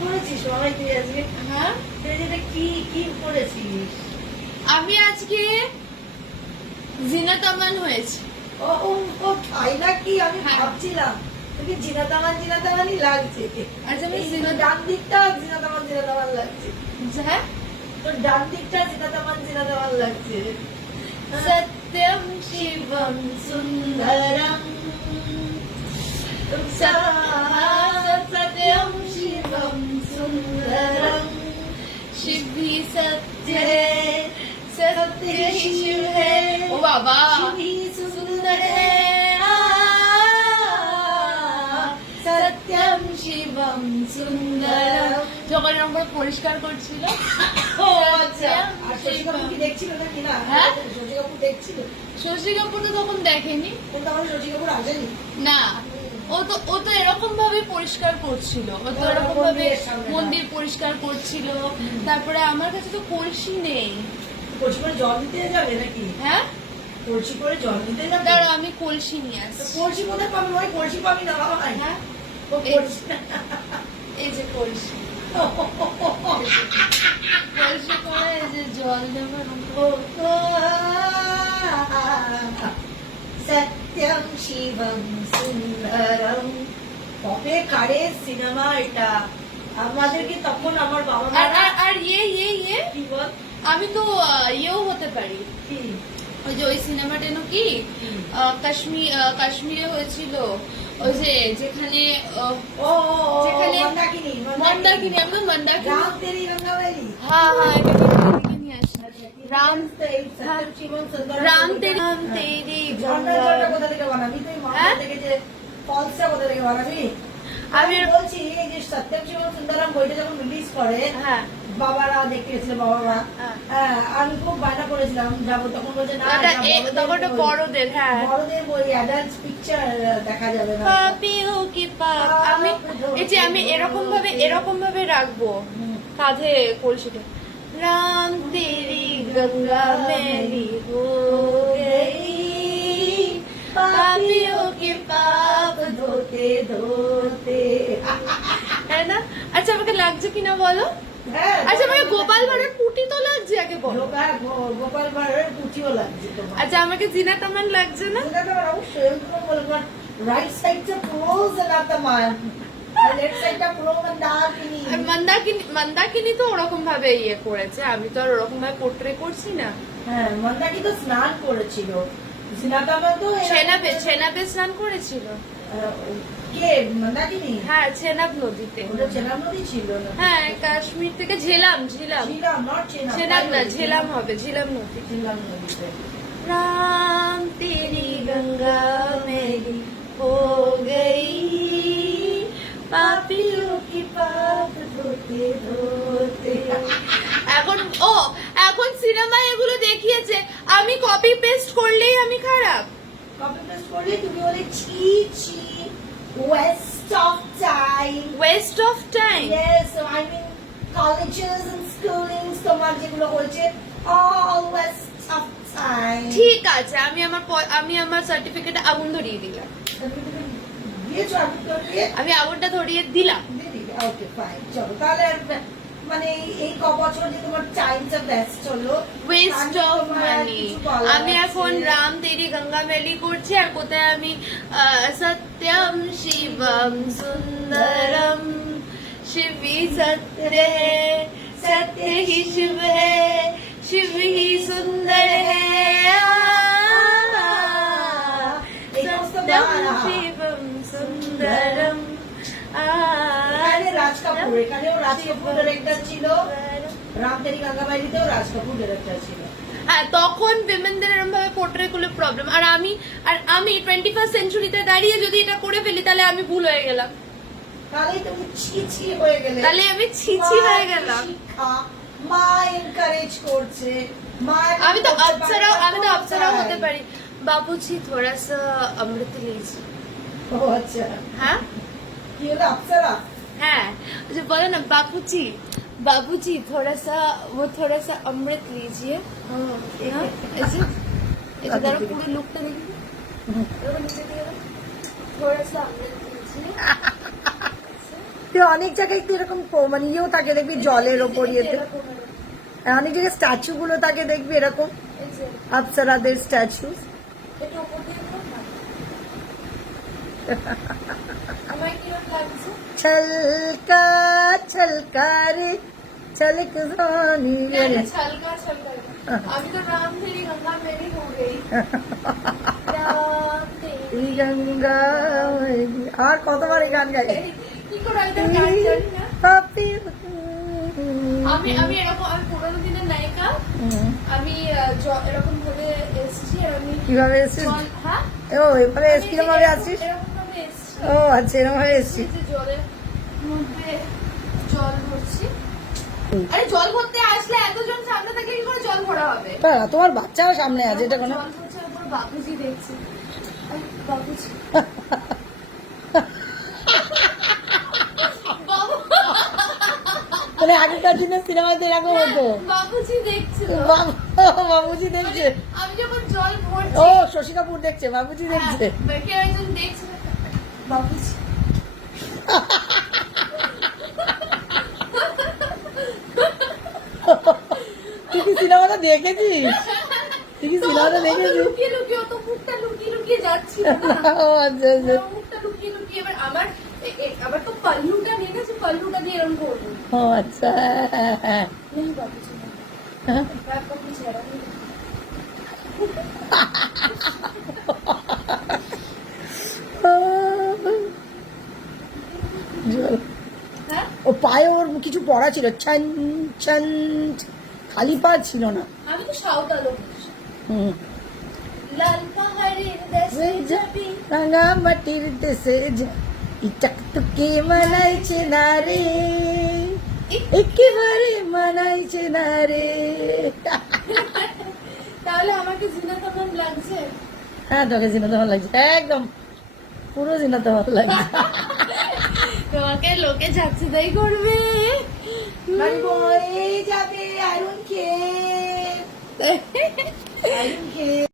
করেছিস সবাই তুই আজকে? হ্যাঁ তুই যেটা কি কি করেছিস? আমি আজকে জিনাত আমান হয়েছে। ও ও ও তাই নাকি? আমি হ্যাঁ। ভাবছিলাম তোকে জিনাতামানই লাগছে। আচ্ছা, আমি এই জিনাত- ডান দিকটা জিনাতামান লাগছে, হ্যাঁ তোর ডান দিকটা জিনাতামান লাগছে। সত্যম শিবম সুন্দরম সত্যম শিবম সুন্দরম শিব भी सत्य है सत्य ही शिव है। ओ बाबा शिवी सुंदर है সত্যম শিবম সুন্দরম। যখন এরকম করে পরিষ্কার করছিল ও আচ্ছা। আর শশী কাপুর কি দেখছিল নাকি? না, হ্যাঁ? শশী কাপুর দেখছিল। শশী কাপুর তো তখন দেখেনি। কিন্তু আমার শশী কাপুর আসেনি। না, ও তো এরকম ভাবে পরিষ্কার করছিল, ও তো এরকম ভাবে মন্দির পরিষ্কার করছিল। তারপরে আমার কাছে তো কলসি নেই। কলসি করে জল দিতে যাবে নাকি? হ্যাঁ কলসি করে জল দিতে যাবে? দাঁড়াও, আমি কলসি নিয়ে তো আসছি। কলসি কোথায় পাবি ভাই? কলসি পাবি না বাবা ভাই। হ্যাঁ ও কলসি। এই যে কলসি, কলসি করে এই যে জল দেবো। সত্যম শিবম সুন্দরম। কবে কারের সিনেমা এটা! আমাদেরকে তখন আমার বাবা আর মা আর আর ইয়ে কি বল আমি তো ইয়েও হতে পারি। কি ওই যে ওই সিনেমাটা কি কাশ্মীরে হয়েছিল, ওই যে যেখানে ও যেখানে মন্দাকিনী মন্দাকিনী, আমি তো মন্দাকিনী। রাম তেরি রঙ্গাবলী। হ্যাঁ হ্যাঁ, এটাকে নিয়ে আসি। রাম সত্যম শিবম সুন্দরম। রাম তেরি ঝর্ণা কোথা থেকে বানাবি তুই? মাথা হ্যাঁ? থেকে যে ফলসটা কোথা থেকে বানাবি? আমি আমি বলছি এই যে সত্যম শিবম সুন্দরম বইটা যখন রিলিজ করে, হ্যাঁ বাবারা দেখতে গেছিল, বাবারা। হ্যাঁ। হ্যাঁ, আমি খুব বায়না করেছিলাম যাবো, তখন বলছে না, ওটা এটা তখন ওটা বড়দের। হ্যাঁ বড়দের বই, অ্যাডাল্ট পিকচার দেখা যাবে না। পাপিও কি পাপ। আমি এরকম ভাবে রাখবো হুম। কাঁধে কলসিটা। রাম তেরি গঙ্গা মেলি হো গই, পাপিও কি পাপ ধোতে ধোতে। তাই না? আচ্ছা, আমাকে লাগছে কিনা বলো? হ্যাঁ, আচ্ছা, আমাকে গোপাল ভাড়ের পুটি তো লাগছে, আগে বলো। গোপাল ভাঁড়ের পুঁথিও লাগছে তোমার। আচ্ছা, আমাকে জিনা কামান লাগছে না? সেটা তো আমার অবশ্যই, আমি তোমাকে বলবো রাইট সাইডটা পুরো জানাতামান, আর লেফট সাইডটা পুরো মন্দাকিনী। আর মন্দাকিনী তো ওরকম ভাবে ইয়ে করেছে, আমি তো আর ওরকম ভাবে পোর্ট্রে করছি না। হ্যাঁ, মন্দাকিনী তো স্নান করেছিল। জিনাতামান তো ছেনাবে স্নান করেছিল। কে মন্দাকিনী? হ্যাঁ, ছেনাব নদীতে। ওটা চেনাব নদী ছিল না? হ্যাঁ, কাশ্মীর থেকে ঝেলাম ছিলাম, নট চেনাব। ছেনাব না, ঝেলাম হবে, ঝেলাম নদী। ছিলাম নদীতে। রাম তেরি গঙ্গা মেলি হো গই, পাপিयों की পাপ ধোতে ধোতে। এখন সিনেমায় এগুলো দেখিয়েছে, আমি কপি পেস্ট করলেই আমি খারাপ। কপি পেস্ট করলে তুমি বলে ছি ছি, West of time. West of time. Yes, I mean colleges and schoolings তোমার যেগুলো হয়েছে, all waste of time. ঠিক আছে, আমি আমার সার্টিফিকেটে আগুন ধরিয়ে দিলাম। তুমি দিয়েছো আমি তো দিয়ে আমি আগুনটা ধরিয়ে দিলাম। দিদি। ওকে ফাইন, চলো তাহলে আর মানে এই ক বছর যে তোমার টাইমটা বেস্ট হলো, ওয়েস্ট আমি অফ তোমার আর মানি। কিছু বলার আমি আছে? এখন রাম তেরি গঙ্গা মেলি করছি, আর কোথায় আমি সত্যম শিবম সুন্দরম শিবি সত্য হে সত্য হি শিব হে শিব হি সুন্দর হে সত্যম শিবম সুন্দরম। এখানে রাজ কাপুর, এখানেও রাজ কাপুর ডিরেক্টর ছিল, রাম তেরি গঙ্গাবাইলিতেও রাজ কাপুর ডিরেক্টর ছিল। হ্যাঁ, তখন উইমেনদের এরকম ভাবে পোর্ট্রে করলে প্রবলেম। আর আমি 21st সেঞ্চুরিতে দাঁড়িয়ে যদি এটা করে ফেলি, তাহলে আমি ভুল হয়ে গেলাম, তাহলে তুমি ছি ছি হয়ে গেলে। তাহলে আমি ছিছি হয়ে গেলাম। শিক্ষা, মা এনকারেজ করছে, মা আমি তো অপ্সরাও হতে পারি। বাবুজি থোড়া সা অমৃত লিজি। ও আচ্ছা, হ্যাঁ কি হলো অপ্সরা? হ্যাঁ, যে বলো না, बाबूजी थोड़ा सा अमृत लीजिए। हाँ, ऐसे दारू पूरे लुकটা দেখি, নিচে দিয়ে थोड़ा सा अमृत लीजिए। তুই অনেক জায়গায় তো এরকম মানে ইয়েও থাকে দেখবি জলের ওপর ইয়েতে, আর অনেক জায়গায় স্ট্যাচু গুলো থাকে দেখবি এরকম অপ্সরাদের স্ট্যাচু। এটা উপর দিয়ে কর না। আমার কিরকম লাগছে? ছলকা ছলকা রে ছলক জানি রে। छलका छलका अभी तो राम तेरी गंगा मेरी हो गई। राम तेरी গঙ্গা আর কতবার এই গান গাই। কি করে আমি তো গান জানি না। পাপি আমি এরকম আমি পুরোনো দিনের নায়িকা। আমি এরকম ভাবে এসেছি আর আমি কিভাবে এসেছিস? হ্যাঁ ও এবারে কিরকম ভাবে আসিস? এরকম ভাবে এসেছি ও আচ্ছা এরকম ভাবে এসেছিস। যে জলের মধ্যে জল ভরছি। আরে জল ভরতে আসলে এতজন সামনে থাকলে কি করে জল ভরা হবে? হ্যাঁ, তোমার বাচ্চাও সামনে আছে, এটা কোনো জল ভরছে উপর বাবুজি দেখছি। বাবুজি বাবু মানে আগেকার দিনের সিনেমাতে এরকম হতো। বাবুজি দেখছিল। বাবুজি দেখছে। আমি যখন জল ভরছি ও শশী কাপুর দেখছে, বাবুজি দেখছে। কেউ একজন দেখছিল বাবুজি। তুই কি সিনেমাটা দেখেছিস? তুই কি সিনেমাটা দেখেছিস? লুকিয়ে লুকিয়ে ও তো মুখটা লুকিয়ে লুকিয়ে যাচ্ছিল না। ও আচ্ছা আচ্ছা। ও মুখটা লুকিয়ে লুকিয়ে এবার আবার তো পাল্লুটা নিয়ে গেছে, পাল্লুটা দিয়ে এরকম করবো। ও আচ্ছা হ্যাঁ। नहीं बाबूजी হ্যাঁ। मैं आपका कुछ चेहरा नहीं জল। হ্যাঁ ও পায়ে ওর কিছু পড়া ছিল, ছান ছান, খালি পা ছিল না। আমি তো সাঁওতাল লোক। হুম। লাল পাহাড়ের দেশে যাবি রাঙা মাটির দেশে যাই চকটুকি মানাইছে না রে, একেবারে মানাইছে না রে। তাহলে আমাকে জিনা কেমন লাগছে? হ্যাঁ তোকে জিনাতে ভালো লাগছে, একদম পুরো জিনাতে ভালো লাগছে। তোমাকে লোকে যাচ্ছে তাই করবে। বাড়ি বয়ে যাবে আয়রন খেয়ে, আয়রন খেয়ে